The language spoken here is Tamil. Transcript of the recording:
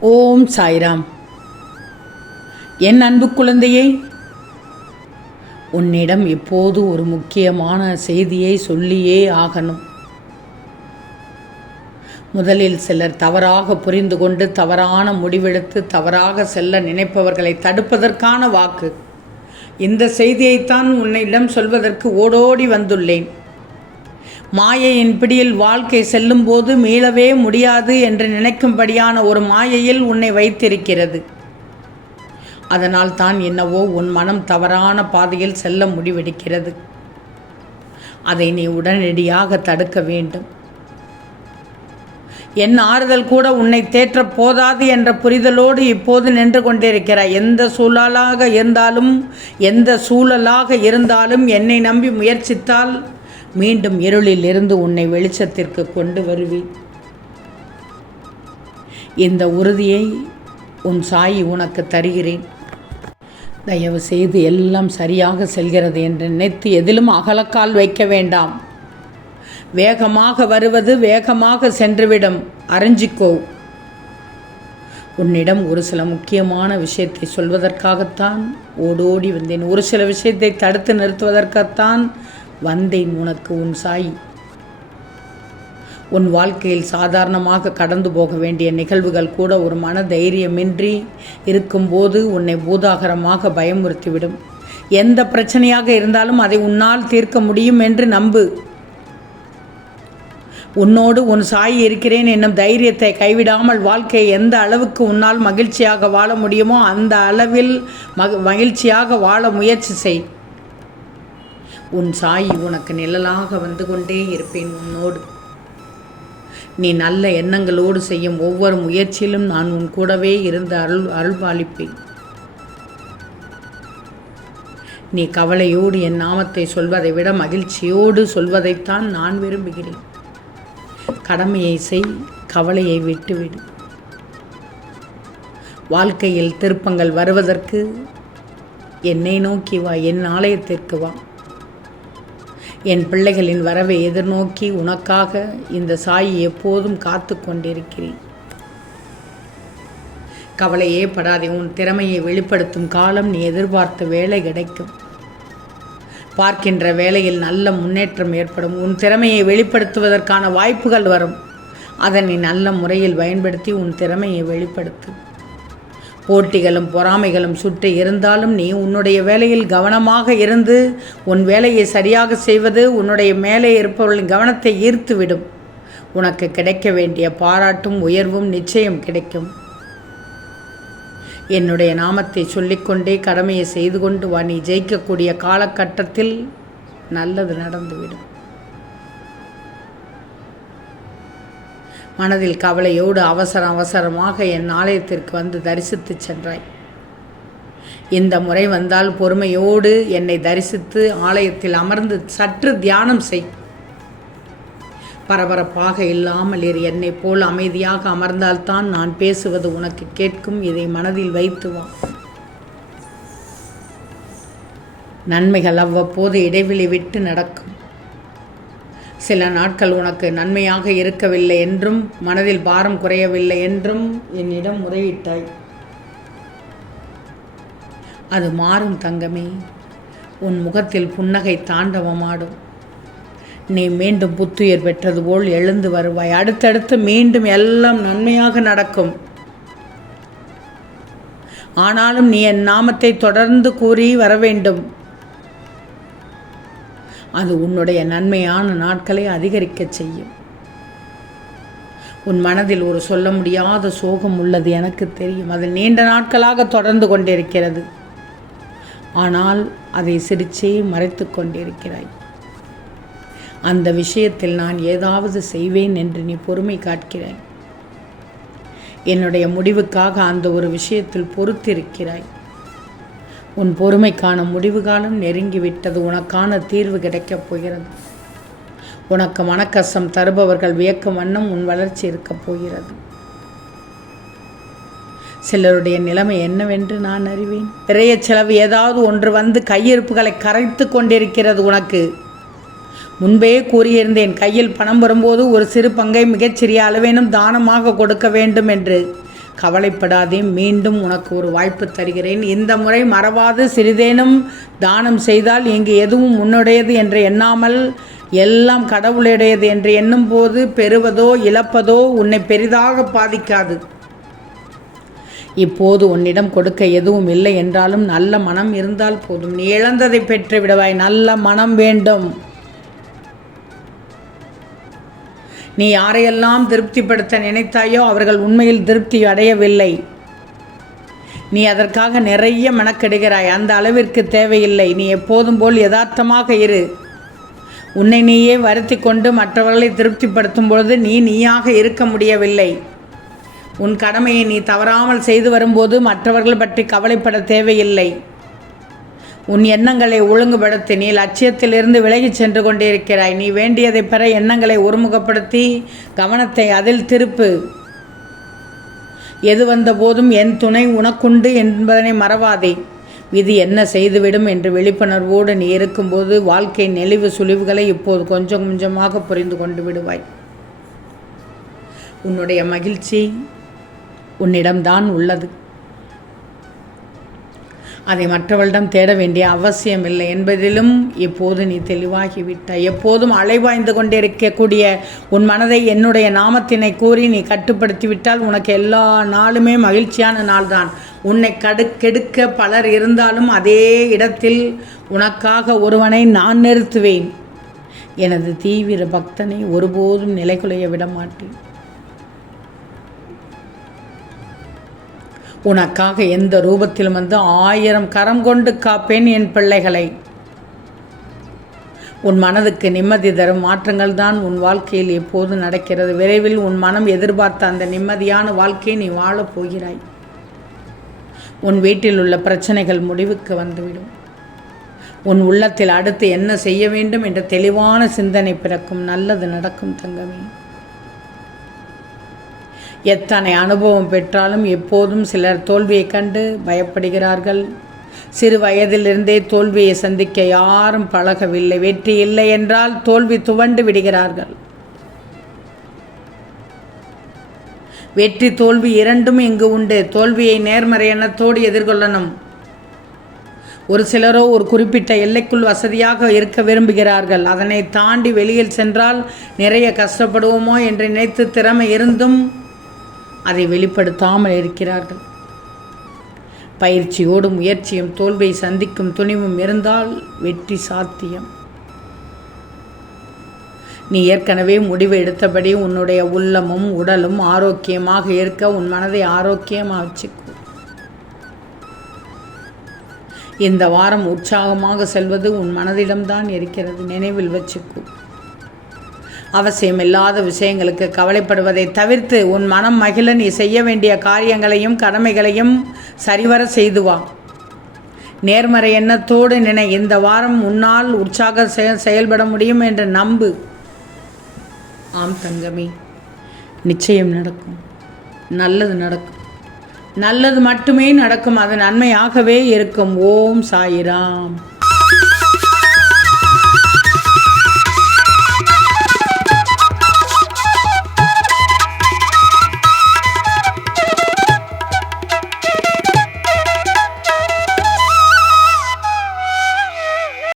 ஓம் சாய்ராம். என் அன்பு குழந்தையே உன்னிடம் இப்போது ஒரு முக்கியமான செய்தியை சொல்லியே ஆகணும். முதலில் சிலர் தவறாக புரிந்து கொண்டு தவறான முடிவெடுத்து தவறாக செல்ல நினைப்பவர்களை தடுப்பதற்கான வாக்கு. இந்த செய்தியைத்தான் உன்னிடம் சொல்வதற்கு ஓடோடி வந்துள்ளேன். மாயையின் பிடியில் வாழ்க்கை செல்லும்போது மீளவே முடியாது என்று நினைக்கும்படியான ஒரு மாயையில் உன்னை வைத்திருக்கிறது. அதனால் தான் என்னவோ உன் மனம் தவறான பாதையில் செல்ல முடிவெடுக்கிறது. அதை நீ உடனடியாக தடுக்க வேண்டும். என் ஆறுதல் கூட உன்னை தேற்றப் போதாது என்ற புரிதலோடு இப்போது நின்று கொண்டிருக்கிறாய். எந்த சூழலாக இருந்தாலும் எந்த சூழலாக இருந்தாலும் என்னை நம்பி முயற்சித்தால் மீண்டும் இருளில் இருந்து உன்னை வெளிச்சத்திற்கு கொண்டு வருவேன். இந்த உறுதியை உன் சாயி உனக்கு தருகிறேன். தயவு செய்து எல்லாம் சரியாக செல்கிறது என்று நினைத்து எதிலும் அகலக்கால் வைக்க வேண்டாம். வேகமாக வருவது வேகமாக சென்றுவிடும். அறிஞ்சிக்கோ. உன்னிடம் ஒரு சில முக்கியமான விஷயத்தை சொல்வதற்காகத்தான் ஓடோடி வந்தேன். ஒரு சில விஷயத்தை தடுத்து நிறுத்துவதற்காகத்தான் வந்தேன் உனக்கு உன் சாய். உன் வாழ்க்கையில் சாதாரணமாக கடந்து போக வேண்டிய நிகழ்வுகள் கூட ஒரு மன தைரியமின்றி இருக்கும்போது உன்னை பூதாகரமாக பயமுறுத்திவிடும். எந்த பிரச்சனையாக இருந்தாலும் அதை உன்னால் தீர்க்க முடியும் என்று நம்பு. உன்னோடு உன் சாய் இருக்கிறேன் என்னும் தைரியத்தை கைவிடாமல் வாழ்க்கையை எந்த அளவுக்கு உன்னால் மகிழ்ச்சியாக வாழ முடியுமோ அந்த அளவில் மகிழ்ச்சியாக வாழ முயற்சி செய். உன் சாய் உனக்கு நிழலாக வந்து கொண்டே இருப்பேன் உன்னோடு. நீ நல்ல எண்ணங்களோடு செய்யும் ஒவ்வொரு முயற்சியிலும் நான் உன் கூடவே இருந்து அருள் அருள்பாலிப்பேன். நீ கவலையோடு என் நாமத்தை சொல்வதை விட மகிழ்ச்சியோடு சொல்வதைத்தான் நான் விரும்புகிறேன். கடமையை செய் கவலையை விட்டுவிடு. வாழ்க்கையில் திருப்பங்கள் வருவதற்கு என்னை நோக்கி வா என் ஆலயத்திற்கு வா. என் பிள்ளைகளின் வரவை எதிர்நோக்கி உனக்காக இந்த சாயி எப்போதும் காத்து கொண்டிருக்கிறேன். கவலையே படாதே உன் திறமையை வெளிப்படுத்தும் காலம் நீ எதிர்பார்த்த வேலை கிடைக்கும். பார்க்கின்ற வேலையில் நல்ல முன்னேற்றம் ஏற்படும். உன் திறமையை வெளிப்படுத்துவதற்கான வாய்ப்புகள் வரும். அதை நீ நல்ல முறையில் பயன்படுத்தி உன் திறமையை வெளிப்படுத்து. போட்டிகளும் பொறாமைகளும் சுற்றி இருந்தாலும் நீ உன்னுடைய வேலையில் கவனமாக இருந்து உன் வேலையை சரியாக செய்வது உன்னுடைய மேலே இருப்பவர்களின் கவனத்தை ஈர்த்துவிடும். உனக்கு கிடைக்க வேண்டிய பாராட்டும் உயர்வும் நிச்சயம் கிடைக்கும். என்னுடைய நாமத்தை சொல்லிக்கொண்டே கடமையை செய்து கொண்டு வா. நீ ஜெயிக்கக்கூடிய காலகட்டத்தில் நல்லது நடந்துவிடும். மனதில் கவலையோடு அவசர அவசரமாக என் ஆலயத்திற்கு வந்து தரிசித்து சென்றாய். இந்த முறை வந்தால் பொறுமையோடு என்னை தரிசித்து ஆலயத்தில் அமர்ந்து சற்று தியானம் செய். பரபரப்பாக இல்லாமல் இரு என்னை போல் அமைதியாக அமர்ந்தால்தான் நான் பேசுவது உனக்கு கேட்கும் இதை மனதில் வைத்து வா. நன்மைகள் அவ்வப்போது இடைவெளி விட்டு நடக்கும். சில நாட்கள் உனக்கு நன்மையாக இருக்கவில்லை என்றும் மனதில் பாரம் குறையவில்லை என்றும் என்னிடம் முறையிட்டாய் அது மாறும் தங்கமே. உன் முகத்தில் புன்னகை தாண்டவமாடும். நீ மீண்டும் புத்துயிர் பெற்றது போல் எழுந்து வருவாய். அடுத்தடுத்து மீண்டும் எல்லாம் நன்மையாக நடக்கும். ஆனாலும் நீ என் நாமத்தை தொடர்ந்து கூறி வர வேண்டும் அது உன்னுடைய நன்மையான நாட்களை அதிகரிக்கச் செய்யும். உன் மனதில் ஒரு சொல்ல முடியாத சோகம் உள்ளது எனக்கு தெரியும். அது நீண்ட நாட்களாக தொடர்ந்து கொண்டிருக்கிறது. ஆனால் அதை சிரிச்சே மறைத்து கொண்டிருக்கிறாய். அந்த விஷயத்தில் நான் ஏதாவது செய்வேன் என்று நீ பொறுமை காட்கிறாய். என்னுடைய முடிவுக்காக அந்த ஒரு விஷயத்தில் பொறுத்திருக்கிறாய். உன் பொறுமைக்கான முடிவு காலம் நெருங்கிவிட்டது. உனக்கான தீர்வு கிடைக்கப் போகிறது. உனக்கு மனக்கசம் தருபவர்கள் வியக்கும் வண்ணம் உன் வளர்ச்சி இருக்கப் போகிறது. சிலருடைய நிலைமை என்னவென்று நான் அறிவேன். பிறைய செலவு ஏதாவது ஒன்று வந்து கையிருப்புகளை கரைத்து கொண்டிருக்கிறது உனக்கு. முன்பே கூறியிருந்தேன் கையில் பணம் வரும்போது ஒரு சிறு பங்கை மிகச்சிறிய அளவேனும் தானமாக கொடுக்க வேண்டும் என்று. கவலைப்படாதே மீண்டும் உனக்கு ஒரு வாய்ப்பு தருகிறேன். இந்த முறை மறவாது சிறிதேனும் தானம் செய்தால் இங்கு எதுவும் உன்னுடையது என்று எண்ணாமல் எல்லாம் கடவுளுடையது என்று எண்ணும் போது பெறுவதோ இழப்பதோ உன்னை பெரிதாக பாதிக்காது. இப்போது உன்னிடம் கொடுக்க எதுவும் இல்லை என்றாலும் நல்ல மனம் இருந்தால் போதும். நீ இழந்ததை பெற்று விடுவாய். நல்ல மனம் வேண்டும். நீ யாரையெல்லாம் திருப்திப்படுத்த நினைத்தாயோ அவர்கள் உண்மையில் திருப்தி அடையவில்லை. நீ அதற்காக நிறைய மெனக்கெடுகிறாய். அந்த அளவிற்கு தேவையில்லை. நீ எப்போதும் போல் யதார்த்தமாக இரு. உன்னை நீயே வருத்தி கொண்டு மற்றவர்களை திருப்திப்படுத்தும் பொழுது நீ நீயாக இருக்க முடியவில்லை. உன் கடமையை நீ தவறாமல் செய்து வரும்போது மற்றவர்கள் பற்றி கவலைப்பட தேவையில்லை. உன் எண்ணங்களை ஒழுங்குபடுத்தி நீ லட்சியத்திலிருந்து விலகிச் சென்று கொண்டிருக்கிறாய். நீ வேண்டியதை பெற எண்ணங்களை ஒருமுகப்படுத்தி கவனத்தை அதில் திருப்பு. எது வந்த போதும் என் துணை உனக்குண்டு என்பதனை மறவாதே. இது என்ன செய்துவிடும் என்று விழிப்புணர்வோடு நீ இருக்கும்போது வாழ்க்கை நெளிவு சுழிவுகளை இப்போது கொஞ்சம் கொஞ்சமாக புரிந்து கொண்டு விடுவாய். உன்னுடைய மகிழ்ச்சி உன்னிடம்தான் உள்ளது. அதை மற்றவளிடம் தேட வேண்டிய அவசியமில்லை என்பதிலும் இப்போது நீ தெளிவாகிவிட்டாய். எப்போதும் அலைவாய்ந்து கொண்டிருக்கக்கூடிய உன் மனதை என்னுடைய நாமத்தினை கூறி நீ கட்டுப்படுத்திவிட்டால் உனக்கு எல்லா நாளுமே மகிழ்ச்சியான நாள்தான். உன்னை கடு கெடுக்க பலர் இருந்தாலும் அதே இடத்தில் உனக்காக ஒருவனை நான் நிறுத்துவேன். எனது தீவிர பக்தனை ஒருபோதும் நிலைகுலைய விட மாட்டேன் உனக்காக எந்த ரூபத்திலும் வந்து ஆயிரம் கரம் கொண்டு காப்பேன் என் பிள்ளைகளை. உன் மனதுக்கு நிம்மதி தரும் மாற்றங்கள் தான் உன் வாழ்க்கையில் எப்போது நடக்கிறது. விரைவில் உன் மனம் எதிர்பார்த்த அந்த நிம்மதியான வாழ்க்கையை நீ வாழப் போகிறாய். உன் வீட்டில் உள்ள பிரச்சனைகள் முடிவுக்கு வந்துவிடும். உன் உள்ளத்தில் அடுத்து என்ன செய்ய வேண்டும் என்ற தெளிவான சிந்தனை பிறக்கும். நல்லது நடக்கும் தங்கமே. எத்தனை அனுபவம் பெற்றாலும் எப்போதும் சிலர் தோல்வியைக் கண்டு பயப்படுகிறார்கள். சிறு வயதிலிருந்தே தோல்வியை சந்திக்க யாரும் பழகவில்லை. வெற்றி இல்லை என்றால் தோல்வி துவண்டு விடுகிறார்கள். வெற்றி தோல்வி இரண்டும் இங்கு உண்டு. தோல்வியை நேர்மறை எண்ணத்தோடு எதிர்கொள்ளணும். ஒரு சிலரோ ஒரு குறிப்பிட்ட எல்லைக்குள் வசதியாக இருக்க விரும்புகிறார்கள். அதனை தாண்டி வெளியில் சென்றால் நிறைய கஷ்டப்படுவோமோ என்று நினைத்து திறமை இருந்தும் அதை வெளிப்படுத்தாமல் இருக்கிறார்கள். பயிற்சியோடும் முயற்சியும் தோல்வியை சந்திக்கும் துணிவும் இருந்தால் வெற்றி சாத்தியம். நீ ஏற்கனவே முடிவு எடுத்தபடி உன்னுடைய உள்ளமும் உடலும் ஆரோக்கியமாக இருக்க உன் மனதை ஆரோக்கியமாக வச்சுக்கோ. இந்த வாரம் உற்சாகமாக செல்வது உன் மனதிடம்தான் இருக்கிறது. நினைவில் வச்சுக்கோ. அவசியமில்லாத விஷயங்களுக்கு கவலைப்படுவதை தவிர்த்து உன் மனம் மகிழ நீ செய்ய வேண்டிய காரியங்களையும் கடமைகளையும் சரிவர செய்துவா நேர்மறை எண்ணத்தோடு நினை. இந்த வாரம் உன்னால் உற்சாக செயல்பட முடியும் என்று நம்பு. ஆம் தங்கமி நிச்சயம் நடக்கும். நல்லது நடக்கும். நல்லது மட்டுமே நடக்கும். அது நன்மையாகவே இருக்கும். ஓம் சாயிராம்.